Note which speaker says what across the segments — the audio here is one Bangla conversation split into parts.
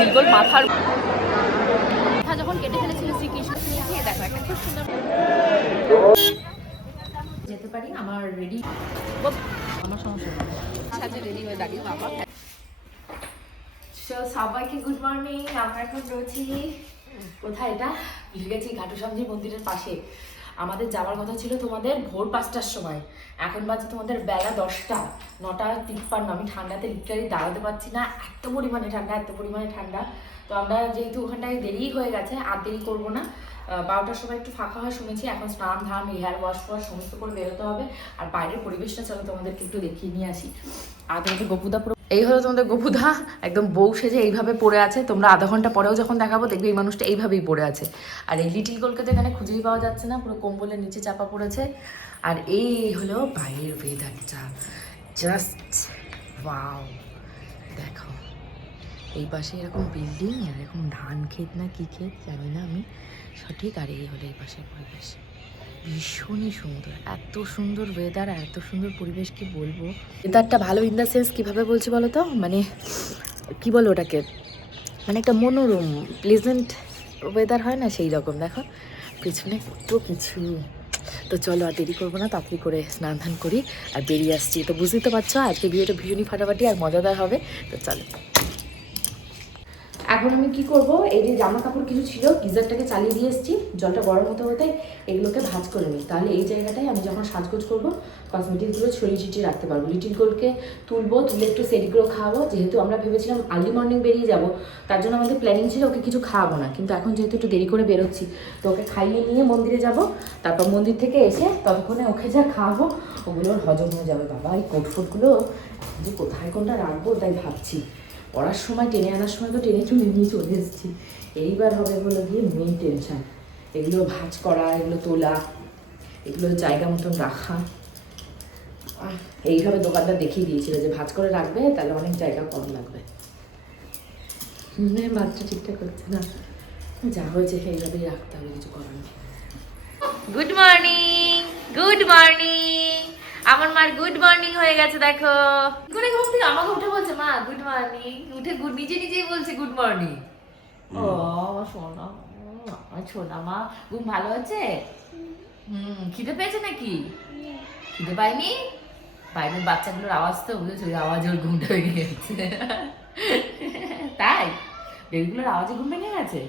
Speaker 1: লিটিল মাথার মাথা যখন কেটে ফেলেছিল শ্রীকৃষ্ণ নিয়েছি দেখো একটা খুব সুন্দর যেতে পারি আমার রেডি আমার সমস্যা সাজে রেডি হয়ে দাঁড়িয়ে বাবা। So, সবাইকে গুড মর্নিং আমরা এখন রয়েছি কোথায় এটা? ভুলে গেছি ঘাটু সবজি মন্দিরের পাশে। আমাদের যাওয়ার কথা ছিল তোমাদের ভোর পাঁচটার সময়। এখন বাজে তোমাদের বেলা দশটা। নটা তিপ্পান্ন। আমি ঠান্ডাতে লিটারি দাঁড়াতে পারছি না। এত পরিমাণে ঠান্ডা, এত পরিমাণে ঠান্ডা। তো আমরা যেহেতু ওখানটায় দেরি হয়ে গেছে, আর দেরি করব না। বারোটার সময় একটু ফাঁকা হয় শুনেছি। এখন স্নান, ধান হেয়ার ওয়াশ ওয়াশ সমস্ত করে বেরোতে হবে। আর বাইরের পরিবেশটা চলো তোমাদেরকে একটু দেখিয়ে নিয়ে আসি। আর তোমাদের গোপুদা পুরো এই হলো তোমাদের গোপুদা একদম বউ সেজে এইভাবে পড়ে আছে। তোমরা আধা ঘণ্টা পরেও যখন দেখাবো, দেখবে এই মানুষটা এইভাবেই পড়ে আছে। আর এই লিটিল গোলকে তো এখানে খুঁজেই পাওয়া যাচ্ছে না, পুরো কম্বলের নিচে চাপা পড়েছে। আর এই হলো বাইরের ওয়েদারটা জাস্ট ওয়াও দেখো, এই পাশে এরকম বিল্ডিং আর এরকম ধান ক্ষেত না কী ক্ষেত, জানি না আমি। সঠিক, আর এই হলো এই পাশের পরিবেশ। ভীষণই সুন্দর। এত সুন্দর ওয়েদার আর এত সুন্দর পরিবেশ কি বলব? ওয়েদারটা ভালো ইন দ্য সেন্স কীভাবে বলছি বলো তো মানে কি বলো ওটাকে? মানে একটা মনোরম প্লেজেন্ট ওয়েদার হয় না সেই রকম, দেখো? পেছনে কত কিছু। তো চলো আর দেরি করব না, তাড়াতাড়ি করে স্নান ধান করি আর বেরিয়ে আসছি। তো বুঝতেই তো পারছ, আজকে বিয়েটা ভীষণই ফাটাফাটি আর মজাদার হবে। তো চলো। এখন আমি কি করব? এই যে জামা কাপড় কিছু ছিল, গিজারটাকে চালিয়ে দিয়ে এসেছি, জলটা গরম হতে হতে এগুলোকে ভাজ করে নিই। তাহলে এই জায়গাটায় আমি যখন সাজগোজ করব কসমেটিক্সগুলো ছড়িয়ে ছিটিয়ে রাখতে পারব। লিটিল গোলকে তুলবো, তুলে একটু সেরিগুলো খাওয়াবো। যেহেতু আমরা ভেবেছিলাম আর্লি মর্নিং বেরিয়ে যাব, তার জন্য আমাদের প্ল্যানিং ছিল ওকে কিছু খাওয়াবো না। কিন্তু এখন যেহেতু একটু দেরি করে বেরোচ্ছি, তো ওকে খাইয়ে নিয়ে মন্দিরে যাব। তারপর মন্দির থেকে এসে ততক্ষণে ওকে যা খাওয়াবো, ওগুলো হজম হয়ে যাবে। বাবা, এই কোট যে কোথায় কোনটা রাখব তাই ভাবছি। পড়ার সময়, টেনে আনার সময় তো টেনে চুলে নিয়ে চলে এসেছি। এইবার হবে হলো গিয়ে মেন টেনশান এগুলো ভাঁজ করা, এগুলো তোলা, এগুলো জায়গা মতন রাখা। এইভাবে দোকানদার দেখিয়ে দিয়েছিল যে ভাঁজ করে রাখবে, তাহলে অনেক জায়গা কম লাগবে। বাচ্চা ঠিকঠাক করছে না। যা হয়েছে এইভাবেই রাখতে হবে, কিছু করার নেই। গুড মর্নিং গুড মর্নিং আমার মার গুড মর্নিং হয়ে গেছে দেখো। করে ঘুম থেকে আমাকে উঠে বলছে মা গুড মর্নিং উঠে গুড নিজে নিজেই বলছে গুড মর্নিং ও আমার সোনা উম, আমার সোনা মা ঘুম ভালো আছে? হুম খিদে পেয়েছে নাকি? খিদে পাইনি? বাইরের বাচ্চাগুলোর আওয়াজ তো বুঝেছ আওয়াজ ওর ঘুমটা ভেঙে গেছে। তাই? বেবিগুলোর আওয়াজে ঘুম ভেঙে গেছে?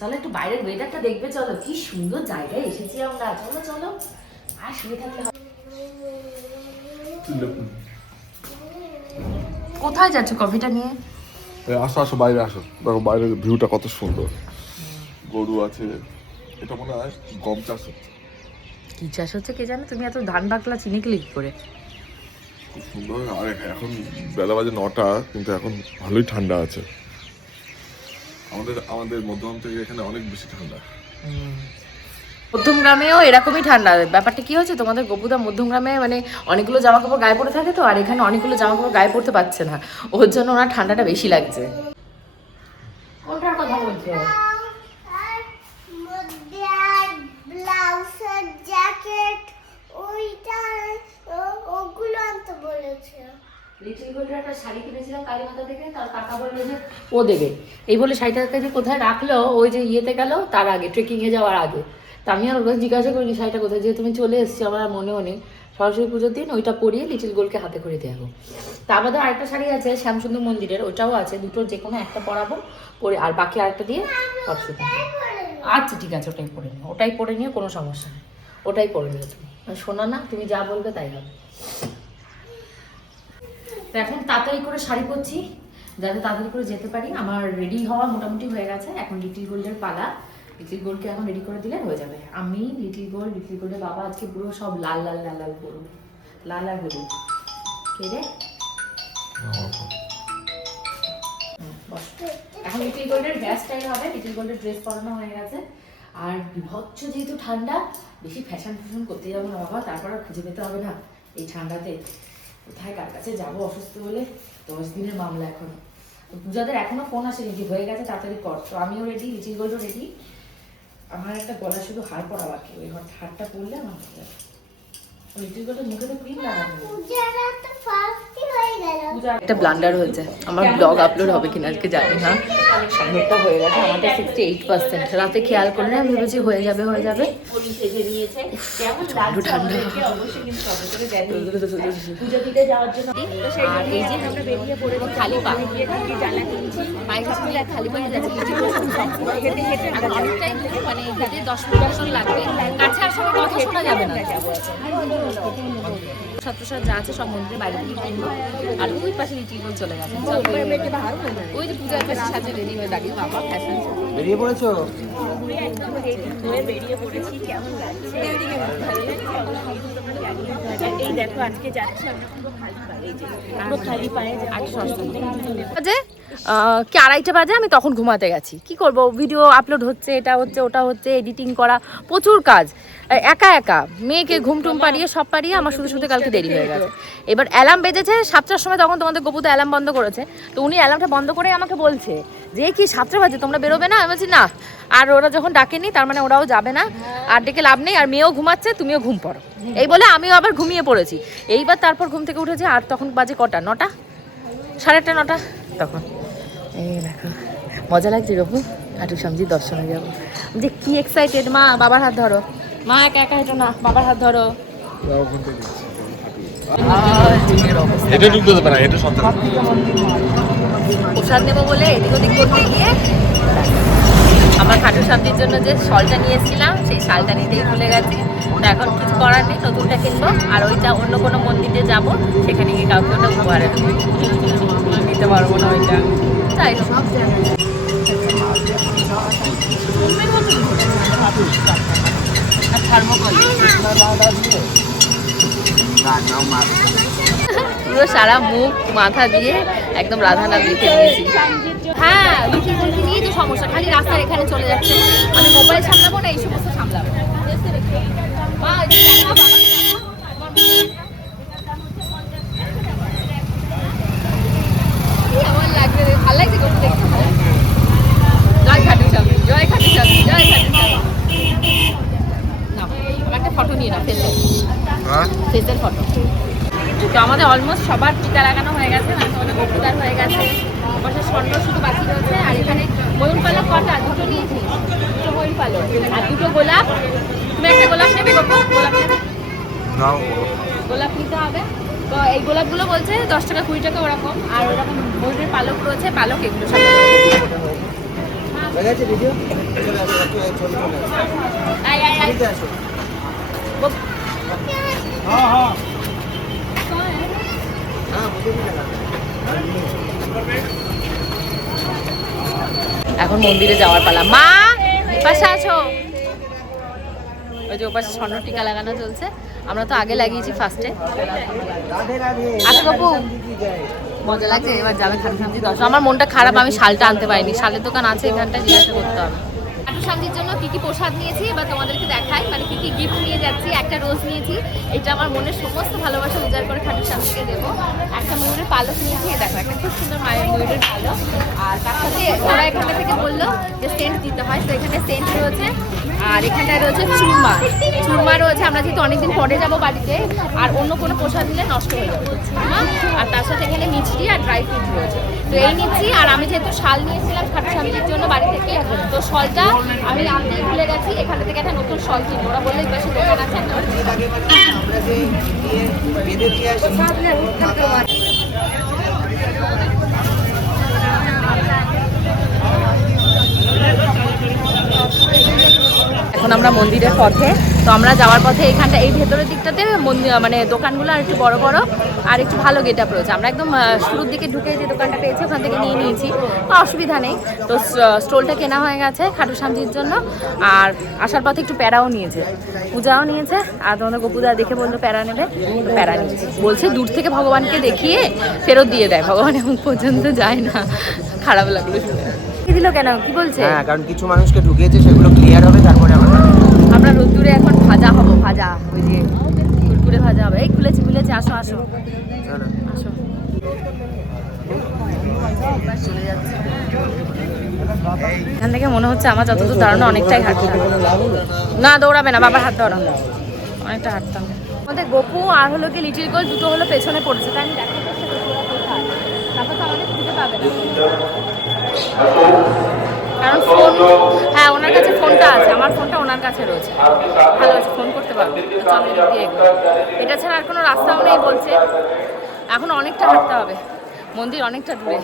Speaker 1: চলো একটু বাইরের ওয়েদারটা দেখবে চলো। কি সুন্দর জায়গায় এসেছি আমরা। চলো চলো। আর শুয়ে থাকলে হবে কোথায় যাচ্ছ কফিটা নিয়ে?
Speaker 2: আসো আসো বাইরে আসো। দেখো বাইরের ভিউটা কত সুন্দর। গরু আছে। এটা মনে হয় গম চাষ হচ্ছে।
Speaker 1: কি চাষ হচ্ছে কে জানে? তুমি এত ধান বাকলা চিনে গেলে কি করে?
Speaker 2: খুব সুন্দর। আর এখন বেলা বাজে নটা কিন্তু এখন ভালোই ঠান্ডা আছে। আমাদের আমাদের মধ্যম থেকে এখানে অনেক বেশি ঠান্ডা।
Speaker 1: মধ্যম গ্রামেও এরকমই ঠান্ডা। ব্যাপারটা কি হচ্ছে তোমাদের গোপুদা মধ্যম গ্রামে মানে অনেকগুলো জামা কাপড় গায়ে পড়ে থাকে তো আর এখানে অনেকগুলো জামা কাপড় গায়ে পড়তে পারছে না। ওর জন্য ওনার ঠান্ডাটা বেশি লাগছে। কোনটার কথা বলছো?
Speaker 3: আর মধ্যে আর ব্লাউজের জ্যাকেট ওইটা ও- ওগুলো আনতে বলেছে।
Speaker 1: লিটিল গোল্ডের একটা শাড়ি কিনেছিলাম কালীমাতা থেকে তার কাকা বলল যে ও দেবে। এই বলে শাড়িটাকে যে কোথায় রাখল ওই যে ইয়েতে গেল তার আগে ট্রেকিংয়ে যাওয়ার আগে। তা আমি আর ওর জিজ্ঞাসা করিনি শাড়িটা কোথায়, যেহেতু তুমি চলে এসেছি, আমার আর মনেও নেই। সরস্বতী পুজোর দিন ওইটা পরিয়ে লিটিল গোলকে হাতে করে দেবো তা আমাদের আরেকটা শাড়ি আছে, শ্যামসুন্দর মন্দিরের ওটাও আছে। দুটোর যে কোনো একটা পরাবো, পরে আর বাকি আরেকটা দিয়ে অসুবিধা আচ্ছা ঠিক আছে, ওটাই পরে নিও। ওটাই পরে নিও, কোনো সমস্যা নেই। ওটাই পরে নিও তুমি। শোনা না, তুমি যা বলবে তাই হবে। তো এখন তাড়াতাড়ি করে শাড়ি পরছি। যাতে তাড়াতাড়ি করে যেতে পারি। আমার রেডি হওয়া মোটামুটি হয়ে গেছে। এখন লিটিল গোল্ডের পালা। লিটিল গোল্ডকে এখন রেডি করে দিলে হয়ে যাবে। আমি লিটিল গোল্ড লিটিল গোল্ডের বাবা আজকে পুরো সব লাল লাল লাল লাল করব। লাল আর হলুদ। কে রে? এখন লিটিল গোল্ডের হেয়ার স্টাইল হবে। লিটিল গোল্ডের ড্রেস পরানো হয়ে গেছে। আর বিভৎস যেহেতু ঠান্ডা, বেশি ফ্যাশন ফ্যাশন করতে যাব না বাবা, তারপর আর খুঁজে পেতে হবে না এই ঠান্ডাতে। কোথায় কার কাছে যাব অসুস্থ হলে? দশ দিনের মামলা এখন। পূজাদের এখনও ফোন আসেনি, যে হয়ে গেছে তাড়াতাড়ি কর। তো আমিও রেডি লিটিল গোল্ডও রেডি আমার একটা গলা শুধু হার পরা বাকি ওই হাড়টা পরলে আমার হয়ে যাবে। একটা ব্লান্ডার হয়েছে। আমার ব্লগ আপলোড হবে কিনা আজকে জানি না। সামনেরটা হয়ে গেছে আমাদের সিক্সটি এইট পার্সেন্ট রাতে খেয়াল করলে আমি ভেবেছি হয়ে যাবে হয়ে যাবে। একটু ঠান্ডা আর এই যে আমরা বেরিয়ে পড়েছি খালি পা। মিলে খালি পায়ে যাচ্ছে হেঁটে হেঁটে অনেকটাই মানে হেঁটে দশ মতন লাগবে। কাছে আর সবাই কথা শোনা যাবে না। ছাত্রসাদ যা আছে সব মন্দিরের বাইরে থেকে কিনবো আর ওই পাশে লিটিল চলে গেছে। ওই যে পূজার পাশে সাজে রেডি হয়ে দাঁড়িয়ে বাবা ফ্যাশন
Speaker 4: বেরিয়ে পড়েছো?
Speaker 5: এই দেখো আজকে যাচ্ছি আমরা পুরো খালি পায়ে পুরো খালি পায়ে যাচ্ছি।
Speaker 1: বাজে কি আড়াইটা বাজে? আমি তখন ঘুমাতে গেছি। কি করব? ভিডিও আপলোড হচ্ছে এটা হচ্ছে ওটা হচ্ছে এডিটিং করা প্রচুর কাজ। একা একা। মেয়েকে ঘুম টুম পাড়িয়ে, সব পাড়িয়ে আমার শুধু শুধু কালকে দেরি হয়ে গেছে। এবার অ্যালার্ম বেজেছে, সাতটার সময় তখন তোমাদের গপুতে অ্যালার্ম বন্ধ করেছে। তো উনি অ্যালার্মটা বন্ধ করে আমাকে বলছে যে কি, সাতটা বাজে, তোমরা বেরোবে না? আমি বলছি, না। আর ওরা যখন ডাকেনি, তার মানে ওরাও যাবে না। আর ডেকে লাভ নেই, আর মেয়েও ঘুমাচ্ছে, তুমিও ঘুম পড়ো। এই বলে আমিও আবার ঘুমিয়ে পড়েছি। এইবার তারপর ঘুম থেকে উঠেছি, আর তখন বাজে কটা? নটা? সাড়ে আটটা, নটা? তখন। এই দেখো, মজা লাগছে গপু খাটু সমজি দর্শনে যাব। যে কি এক্সাইটেড মা, বাবার হাত ধরো। মা একা একা হেঁটো না বাবার হাত ধরো।
Speaker 2: এটা ঢুকতে দেবে না এটা সন্তান।
Speaker 1: প্রসাদ নেব বলে এদিক ওদিক করতে গিয়ে আমার খাটু শান্তির জন্য যে শলটা নিয়ে এসেছিলাম সেই শালটা নিতেই ভুলে গেছি। তো এখন কিছু করার নেই নতুনটা কিনবো। আর ওইটা অন্য কোনো মন্দিরে যাব সেখানে গিয়ে কাউকে ওটা উপহারে দেবো। নিতে পারব না ওইটা। তাই হোক। কুম্ভের পুরো সারা মুখ মাথা দিয়ে একদম রাধা নাম লিখে দিয়েছি হ্যাঁ লিখে লিখে নিয়ে তো সমস্যা। খালি রাস্তার এখানে চলে যাচ্ছে। আমি মোবাইল সামলাবো না এই সমস্ত সামলাবো। মা, এদিকে দেখো, বাবাকে দেখো। আমার মেয়ে। কি আমার লাগছে রে, ভালো লাগছে গো, দেখতে ভালো লাগছে। জয় খাটু স্বামী জয় খাটু স্বামী জয় খাটু স্বামী না আমার একটা ফটো নিয়ে নাও ফেসে
Speaker 2: হ্যাঁ
Speaker 1: ফেসের ফটো তো আমাদের অলমোস্ট সবার টিকা লাগানো হয়ে গেছে মানে বকুদার হয়ে গেছে। পাশে স্বর্ণ শুধু বাকি রয়েছে আর এখানে ময়ূর পালক কটা? দুটো নিয়েছি দুটো ময়ূর পালক। আর দুটো গোলাপ। তুমি একটা গোলাপ নেবে গোলাপ নেবে? গোলাপ নিতে হবে। তো এই গোলাপগুলো বলছে দশ টাকা কুড়ি টাকা ওরকম। আর ওরকম ময়ূরের পালক রয়েছে পালক এগুলো সব।
Speaker 4: হয়ে গেছে ভিডিও চলে আসো একটু এই ছবি চলে আসো
Speaker 1: আয়, আয়, আয়।
Speaker 4: ছবিতে আসো
Speaker 1: গোপ-
Speaker 4: হ্যাঁ হ্যাঁ হ্যাঁ বুঝে গেলাম
Speaker 1: এখন মন্দিরে যাওয়ার পালা। মা পাশে আছো? ওই যে ওপাশে স্বর্ণ টিকা লাগানো চলছে। আমরা তো আগে লাগিয়েছি ফার্স্টে
Speaker 4: রাধে
Speaker 1: বাবু। মজা লাগছে, এবার যাবে শান্তি দর্শন। আমার মনটা খারাপ, আমি শালটা আনতে পারিনি। শালের দোকান আছে এখানটা জিজ্ঞাসা করতে হবে। শান্তির জন্য কি কি প্রসাদ নিয়েছি বা তোমাদেরকে দেখাই। মানে কি কি গিফট নিয়ে যাচ্ছি, একটা রোজ নিয়েছি, এটা আমার মনের সমস্ত ভালোবাসা উজাড় করে খাটু শান্তিকে দেবো। একটা ময়ূরের পালক নিয়েছি দেখো, একটা খুব সুন্দর মায়ের ময়ূরের পালক। আর তার সাথে ওরা এখানে থেকে বলল যে সেন্ট দিতে হয়, তো এখানে সেন্ট রয়েছে। আর এখানটায় রয়েছে চুরমা। চুরমা রয়েছে আমরা যেহেতু অনেকদিন পরে যাব বাড়িতে আর অন্য কোনো প্রসাদ দিলে নষ্ট হয়ে যাবে চুরমা। আর তার সাথে এখানে মিষ্টি আর ড্রাই ফ্রুট রয়েছে। তো এই নিচ্ছি আর আমি যেহেতু শাল নিয়েছিলাম খাটু শান্তির জন্য বাড়ি থেকে তো শলটা আমি আনতেই ভুলে গেছি। এখান থেকে একটা নতুন শল কিনবো। ওরা বললে পাশে দোকান আছে একটা
Speaker 4: আগে আমরা যে দিয়ে বেঁধে দিয়ে আসি
Speaker 1: এখন আমরা মন্দিরের পথে। তো আমরা যাওয়ার পথে এখানটা এই ভেতরের দিকটাতে মন্দির মানে দোকানগুলো আর একটু বড় বড় আর একটু ভালো গেট আপ রয়েছে। আমরা একদম শুরুর দিকে ঢুকে যে দোকানটা পেয়েছি ওখান থেকে নিয়ে নিয়েছি। তো অসুবিধা নেই। তো স্টোলটা কেনা হয়ে গেছে খাটু শান্তির জন্য। আর আসার পথে একটু প্যারাও নিয়েছে। পূজাও নিয়েছে। আর তোমাদের গোপুদা দেখে বলল প্যারা নেবে প্যারা নিয়েছে। বলছে দূর থেকে ভগবানকে দেখিয়ে ফেরত দিয়ে দেয়। ভগবান এখন পর্যন্ত যায় না। খারাপ লাগল শুনে। কি দিল কেন? কি বলছে?
Speaker 4: হ্যাঁ কারণ কিছু মানুষকে ঢুকিয়েছে সেগুলো ক্লিয়ার হবে তারপরে আমার
Speaker 1: রোদ্দুরে এখন ভাজা হব, ভাজা, ওই যে কুরকুরে ভাজা হবে। এই খুলেছি খুলেছি, আসো আসো। আসো। এখান থেকে মনে হচ্ছে আমার যতদূর দাঁড়ানো অনেকটাই হাঁটতে না, দৌড়াবে না, বাবার হাত ধরো। অনেকটা হাঁটতাম। আমাদের গোপু আর হলো কি লিটিল গোল দুটো হলো পেছনে পড়েছে, তাই আমি দেখার চেষ্টা করছি ওরা কোথায়। তারপর তো আমাদের খুঁজে পাবে না। কারণ ফোন হ্যাঁ ওনার কাছে আমার ফোনটা ওনার কাছে রয়েছে। ভালো আছে ফোন করতে পারব। তো চলো দিয়ে এটা ছাড়া আর কোনো রাস্তাও নেই বলছে। এখন অনেকটা হাঁটতে হবে। মন্দির অনেকটা দূরে।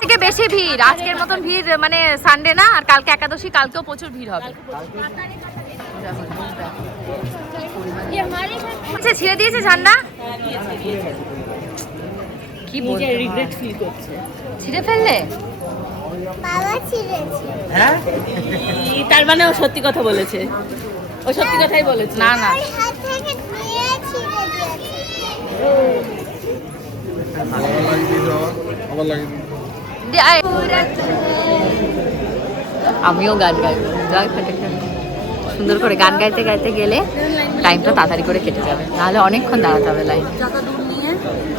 Speaker 1: থেকে বেশি ভিড়। আজকের মতন ভিড় মানে সানডে না আর কালকে একাদশী কালকেও প্রচুর ভিড় হবে। আচ্ছা ছিঁড়ে দিয়েছে ঝান্ডা? কি
Speaker 5: রিগ্রেট ফিল করছে
Speaker 1: ছিঁড়ে ফেললে?
Speaker 4: হ্যাঁ?
Speaker 5: তার মানে ও সত্যি কথা বলেছে। ও সত্যি কথাই বলেছে।
Speaker 1: না না। আমিও গান গাইবো সুন্দর করে গান গাইতে গাইতে গেলে টাইমটা তাড়াতাড়ি করে কেটে যাবে। নাহলে অনেকক্ষণ দাঁড়াতে হবে লাইন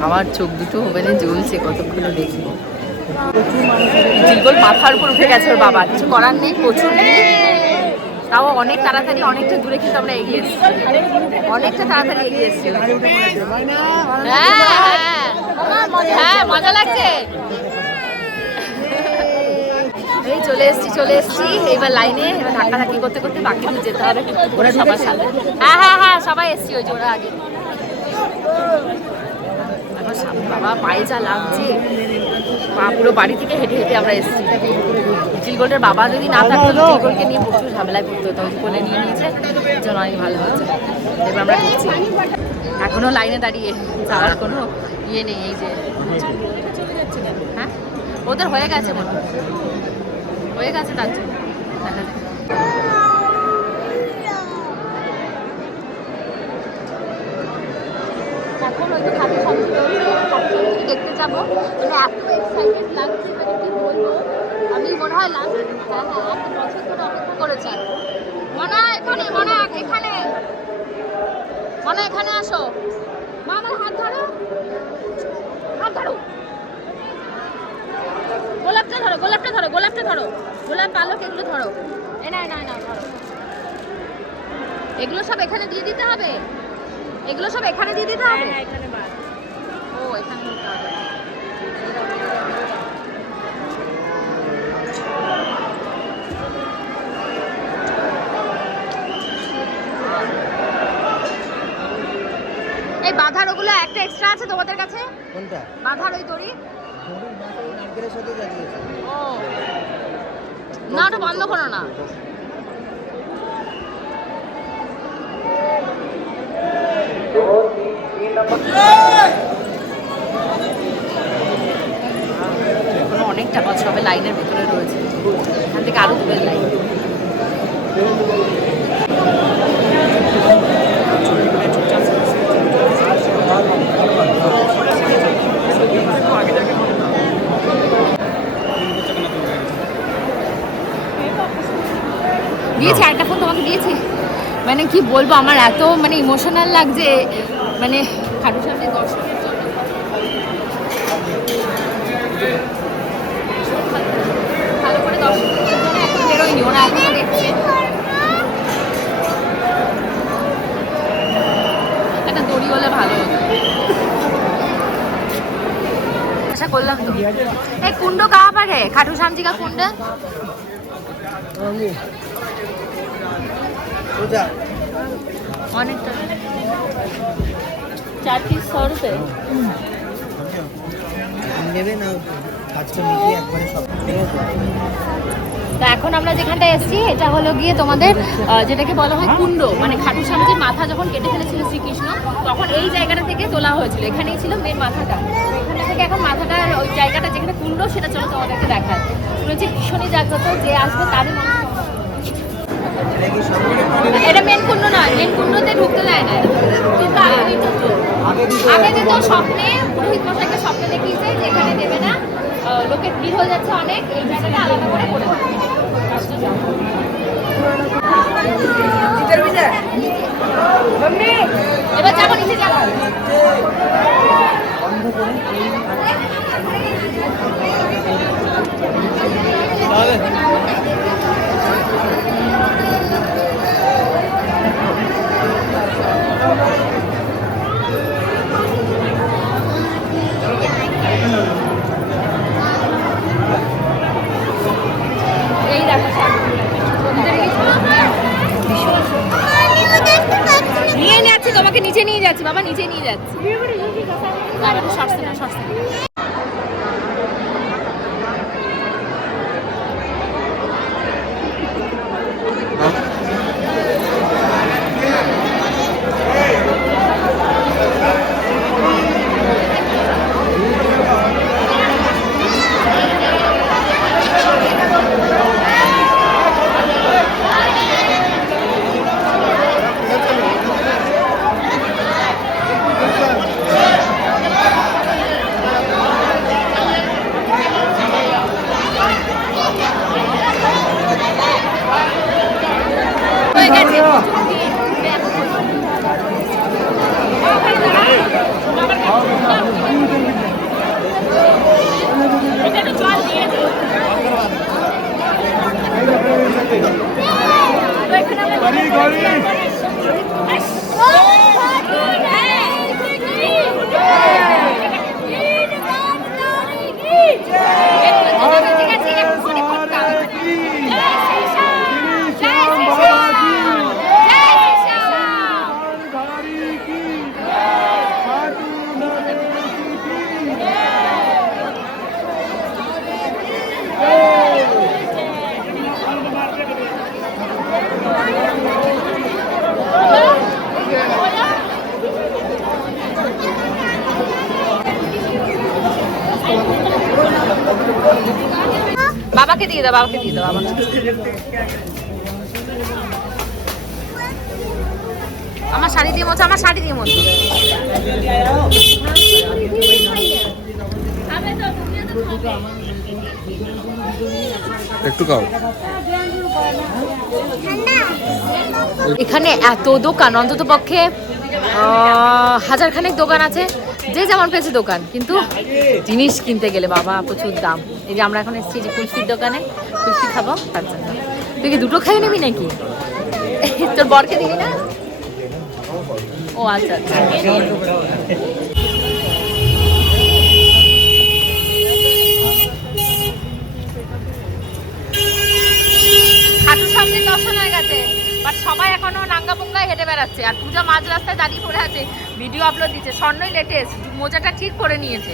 Speaker 1: আমার চোখ দুটো ওভেনে জ্বলছে কতক্ষণ দেখি জিলগোল মাথার উপর উঠে গেছে ওর বাবা। কিছু করার নেই প্রচুর তাও অনেক তাড়াতাড়ি অনেকটা দূরে কিন্তু আমরা এগিয়ে এসেছি। অনেকটা তাড়াতাড়ি এগিয়ে এসেছি হ্যাঁ হ্যাঁ মজা লাগছে। এই চলে এসেছি চলে এসেছি। এবার লাইনে এবার ধাক্কাধাক্কি করতে করতে বাকি দূর যেতে হবে। ওরা সবার সাথে। হ্যাঁ হ্যাঁ হ্যাঁ সবাই এসেছি ওই ওরা আগে। সামনে বাবা পায়ে যা লাগছে। পুরো বাড়ি থেকে হেঁটে হেঁটে আমরা এসেছি। লিটিল গোল্ডের বাবা যদি না থাকতো লিটিল গোল্ডকে নিয়ে প্রচুর ঝামেলায় পড়তে হতো। কোলে নিয়ে নিয়েছে জন্য অনেক ভালো হয়েছে। এবার আমরা ঢুকছি। এখনও লাইনে দাঁড়িয়ে যাওয়ার কোনো ইয়ে নেই, এই যে। হ্যাঁ? ওদের হয়ে গেছে মনে হয়ে। গেছে তার জন্য। এখন ওই তো খালি যাব। মানে এত এক্সাইটেড লাগছে মানে কি বলব? আমি মনে হয় লাস্ট হ্যাঁ হ্যাঁ একটা বছর ধরে অপেক্ষা করেছি মনে হয় এখানে মনে হয় এখানে। মনে হয় এখানে আসো। মা আমার হাত ধরো। হাত ধরো। গোলাপটা ধরো গোলাপটা ধরো গোলাপটা ধরো। গোলাপ পালক এগুলো ধরো। এ না না না ধরো। এগুলো সব এখানে দিয়ে দিতে হবে। এগুলো সব এখানে দিয়ে দিতে হবে?
Speaker 5: এখানে বাদ
Speaker 1: ও এখানে দিতে হবে এই বাঁধার ওগুলো একটা এক্সট্রা আছে তোমাদের কাছে
Speaker 4: কোনটা
Speaker 1: বাঁধার ওই দড়ি না ওটা বন্ধ করো না এখনও অনেকটা বাস হবে লাইনের ভিতরে রয়েছে এখান থেকে আরও দূরের লাইন দিয়েছি একটা ফোন তোমাকে দিয়েছি মানে কি বলব, আমার এত মানে ইমোশনাল লাগছে মানে খাটু সামনে ভালো করে এখন ওরা একটা দড়ি হলে ভালো আচ্ছা, করলাম এই কুণ্ড খাটু সামজি
Speaker 4: কা
Speaker 1: অনেকটা
Speaker 5: চার পিস সौ रुपये
Speaker 4: নেবে না আজকে মিটিয়ে একবারে সব ঠিক আছে
Speaker 1: তো এখন আমরা যেখানটা এসেছি এটা হলো গিয়ে তোমাদের আহ, যেটাকে বলা হয় কুণ্ড মানে খাটু স্বামীজির মাথা যখন কেটে ফেলেছিল শ্রীকৃষ্ণ তখন এই জায়গাটা থেকে তোলা হয়েছিল এখানেই ছিল মেন মাথাটা তো এখানটা থেকে এখন মাথাটার ওই জায়গাটা যেখানে কুণ্ড সেটা চলো তোমাদেরকে দেখায় শুনেছি ভীষণই জাগ্রত যে আসবে তারই মনে হয়-
Speaker 4: এটা
Speaker 1: মেন কুণ্ড নয় মেন কুণ্ডতে ঢুকতে দেয় না। কিন্তু আগে
Speaker 4: আগে দিত
Speaker 1: স্বপ্নে, পুরোহিত মশাইকে স্বপ্নে দেখিয়েছে যে এখানে দেবে না। লোকের ভিড় যাচ্ছে অনেক, এই জায়গাটা আলাদা করে করে। এবার যাব নিচে, যাব। নিচে নিয়ে যাচ্ছি বাবা নিচে নিয়ে যাচ্ছি। দিয়ে দাও বাবাকে দিয়ে দাও। বাবা আমার শাড়ি দিয়ে মতো আমার শাড়ি দিয়ে মতো
Speaker 2: একটু খাও।
Speaker 1: এখানে এত দোকান অন্তত পক্ষে হাজার খানেক দোকান আছে। যে যেমন পেয়েছে দোকান, কিন্তু জিনিস কিনতে গেলে বাবা প্রচুর দাম। এই যে আমরা এখন এসেছি যে কুলফির দোকানে, কুলফি খাব, তার জন্য। তুই কি দুটো খাই নিবি নাকি? তোর বরকে দিবি না? ও আচ্ছা আচ্ছা। সবাই এখনও নাঙ্গা পুঙ্গায় হেঁটে বেড়াচ্ছে, আর পূজা মাঝ রাস্তায় দাঁড়িয়ে পড়ে আছে। ভিডিও আপলোড দিচ্ছে স্বর্ণই লেটেস্ট মোজাটা ঠিক করে নিয়েছে।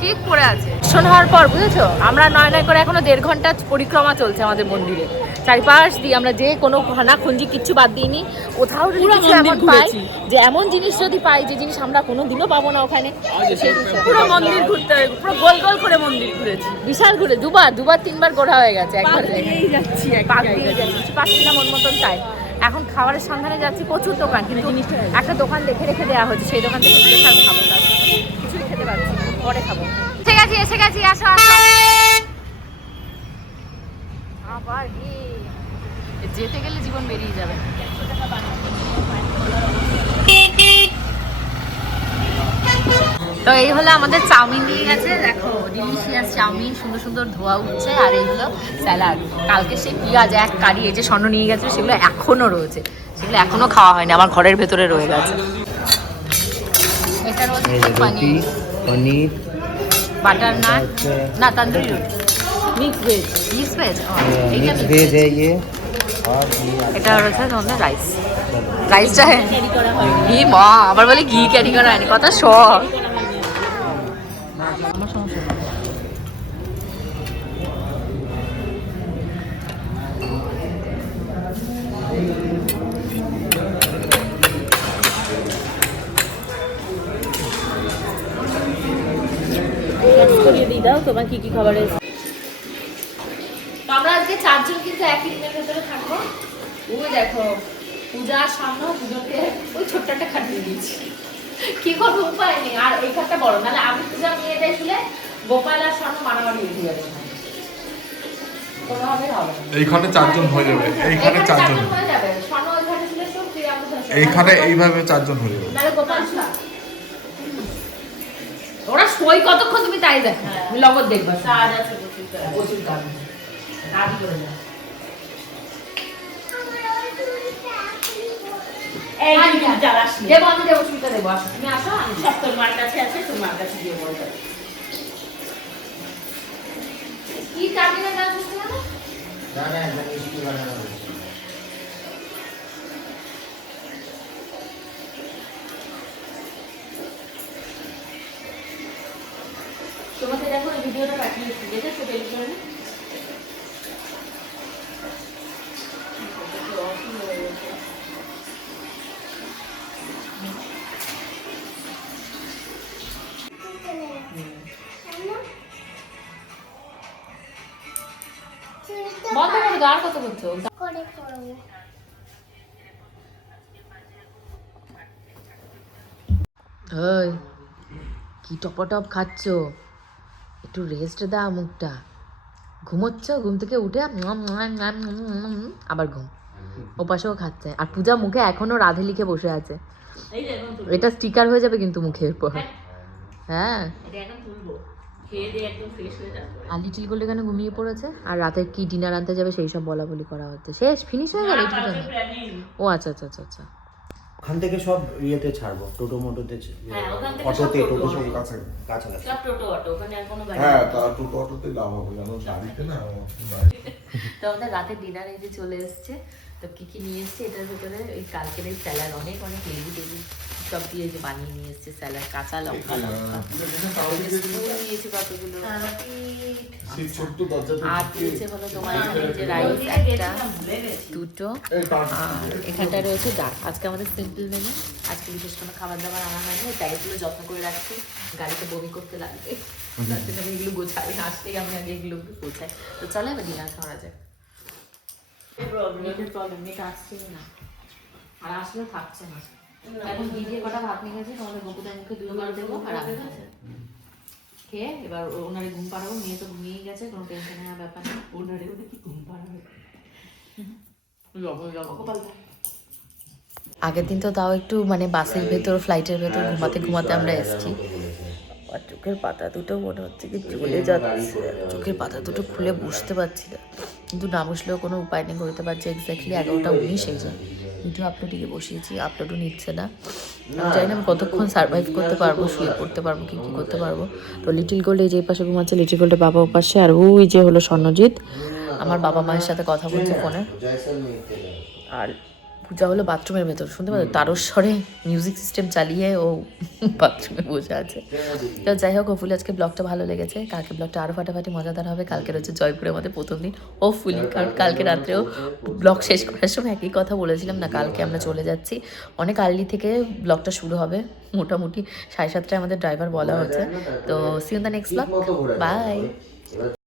Speaker 1: ঠিক পড়ে আছে। দর্শন হওয়ার পর বুঝেছ? আমরা নয় নয় করে এখনও দেড় ঘণ্টা পরিক্রমা চলছে আমাদের মন্দিরে। চারিপাশ দিয়ে আমরা যে কোনো খানা খুঞ্জি কিচ্ছু বাদ দিইনি। কোথাও যদি কিছু এমন পাই যে এমন জিনিস যদি পাই যে জিনিস আমরা কোনো দিনও পাবো না ওখানে
Speaker 5: পুরো মন্দির ঘুরতে পুরো গোল গোল করে মন্দির ঘুরেছি।
Speaker 1: বিশাল ঘুরে দুবার দুবার তিনবার ঘোরা হয়ে গেছে একবার
Speaker 5: যাচ্ছি
Speaker 1: পাচ্ছি না মন মতন তাই। এখন খাবারের সন্ধানে যাচ্ছি প্রচুর দোকান কিন্তু একটা দোকান দেখে রেখে দেওয়া হচ্ছে সেই দোকান থেকে স্পেশাল খাব কিছুই খেতে পারছি পরে খাব। ঠিক আছে এসে গেছি আসো আসো। আবার যেতে গেলে জীবন বেরিয়ে যাবে। তো এই হলো আমাদের চাউমিন নিয়ে গেছে। দেখো ডিলিশিয়াস চাউমিন সুন্দর সুন্দর ধোয়া উঠছে। আর এই হলো স্যালাড। কালকে সেই পিঁয়াজ এক কারি এই যে স্বর্ণ নিয়ে গেছে সেগুলো এখনও রয়েছে। সেগুলো এখনও খাওয়া হয়নি আমার ঘরের ভেতরে রয়ে গেছে। বাটার না ভেজ। ভেজ? এটা রয়েছে রাইস রাইসটা ঘি মা আবার বলি ঘি ক্যারি করা হয়নি। কথা শখ
Speaker 5: খাবারের
Speaker 1: আমরা আজকে চারজন কিন্তু একই রুমের ভেতরে থাকব। ওই দেখো পূজার সামনে পুজোকে ওই ছোট্ট একটা খাট দিয়ে দিয়েছি। কি করব উপায় নেই আর এই খাটটা বড়। নাহলে আমি পূজা মেয়েদের শুলে গোপাল আর স্বর্ণ মারামারি উঠে যাবে।
Speaker 2: এইখানে চারজন হয়ে যাবে এইখানে চারজন।
Speaker 1: হয়ে যাবে।
Speaker 2: এইখানে এইভাবে চারজন হয়ে যাবে।
Speaker 1: গোপাল ওরা সই কতক্ষণ তুমি তাই দেখো? দেখবা
Speaker 5: কাজ আছে প্রচুর কাজ।
Speaker 1: কাজ করে হ্যাঁ,
Speaker 5: তুমি। জ্বালাস নি।
Speaker 1: দেবো আমি দেবো সুবিধা দেবো আসো। তুমি আসো আমি
Speaker 5: সব তোর মার কাছে আছে তোর মার কাছে দিয়ে বলবে
Speaker 1: কি না কাজ না
Speaker 4: না না
Speaker 1: তোমাকে দেখো ভিডিওটা পাঠিয়েছি দেখেছ টেলিগ্রামে বন্ধ করে কি টপটপ খাচ্ছ? একটু রেস্ট দাও মুখটা। ঘুমোচ্ছ ঘুম থেকে উঠে আবার ঘুম। ওপাশেও খাচ্ছে। আর পূজা মুখে এখনও রাধে লিখে বসে আছে। এটা স্টিকার হয়ে যাবে কিন্তু মুখের পর হ্যাঁ।
Speaker 5: হয়ে।
Speaker 1: লিটিল গোল্ড এখানে ঘুমিয়ে পড়েছে। আর রাতে কি ডিনার আনতে যাবে সেই সব বলা বলি করা হচ্ছে। শেষ ফিনিশ হয়ে গেল ও আচ্ছা আচ্ছা আচ্ছা আচ্ছা।
Speaker 4: ওখান থেকে সব ইয়েতে ছাড়বো টোটো মোটোতে ছ-
Speaker 5: হ্যাঁ,
Speaker 4: অটোতে
Speaker 5: টোটো।
Speaker 4: টোটো সব
Speaker 2: কাছে
Speaker 4: কাছাকাছি
Speaker 5: সব টোটো অটো ওখানে আর কোনো গাড়ি
Speaker 2: হ্যাঁ তার টোটো অটোতে লাভ হবে জানো গাড়িতে না
Speaker 1: তো আমাদের রাতে ডিনার এই যে চলে এসছে। তো কি কি নিয়ে এসছে এটার ভিতরে? ওই কালকের এই স্যালাড অনেক অনেক লেবু টেবু সব দিয়ে যে বানিয়ে নিয়ে এসছে স্যালাড কাঁচা লঙ্কা নিয়েছে কতগুলো? আর দিয়েছে হলো তোমার? এখানে যে রাইস একটা দুটো আর এখানটা রয়েছে ডাল। আজকে আমাদের সিম্পল মেনু আজকে বিশেষ কোনো খাবার দাবার আনা হয়নি। তাই এগুলো যত্ন করে রাখছি। গাড়িতে বমি করতে লাগবে। তার জন্য আমি এগুলো গোছাই আসলেই আমি আগে এগুলো গোছাই। তো চলো এবার ডিনার খাওয়া যাক। নেটের প্রবলেম নেট আসছেই না আর আসলেও থাকছে না। এখন ভিডিও কটা ভাত নিয়ে গেছে? তোমাদের বকুদের মুখে দুবার দেবো আর আমি খেয়ে এবার ওনারে ঘুম পাড়াবো। মেয়ে তো ঘুমিয়েই গেছে কোনো টেনশন নেওয়ার ব্যাপার নেই ওনারে ওদের কি ঘুম পাড়াবে? আগের দিন তো তাও একটু মানে বাসের ভেতর ফ্লাইটের ভেতর ঘুমাতে ঘুমাতে আমরা এসেছি। আর চোখের পাতা দুটো মনে হচ্ছে কি চলে যাচ্ছে। চোখের পাতা দুটো খুলে বুঝতে পারছি না। কিন্তু না বসলেও কোনো উপায় নেই করতে পারছি এক্স্যাক্টলি এগারোটা উনিশ, এই যে ভিডিও আপলোডিকে বসিয়েছি আপলোডও নিচ্ছে না। জানি না আমি কতক্ষণ সার্ভাইভ করতে পারব শুয়ে পড়তে পারব কি, কী করতে পারব। তো লিটিল গোল্ড এই যে পাশে ঘুমাচ্ছে লিটিল গোল্ডের বাবা পাশে, আর ওই যে হলো স্বর্ণজিৎ। আমার বাবা মায়ের সাথে কথা বলছে ফোনে। আর পূজা হলো বাথরুমের ভেতর শুনতে পাচ্ছ? তারস্বরে মিউজিক সিস্টেম চালিয়ে ও বাথরুমে বসে আছে। তো যাই হোক হোপফুলি আজকে ব্লগটা ভালো লেগেছে। কালকে ব্লগটা আরও ফাটাফাটি মজাদার হবে। কালকে রয়েছে জয়পুরের মধ্যে প্রথম দিন হোপফুলি কারণ কালকে রাত্রেও ব্লগ শেষ করার সময় একই কথা বলেছিলাম না কালকে আমরা চলে যাচ্ছি। অনেক আর্লি থেকে ব্লগটা শুরু হবে মোটামুটি সাড়ে সাতটায় আমাদের ড্রাইভার বলা হচ্ছে। তো
Speaker 4: see in the next
Speaker 1: blog.
Speaker 4: Bye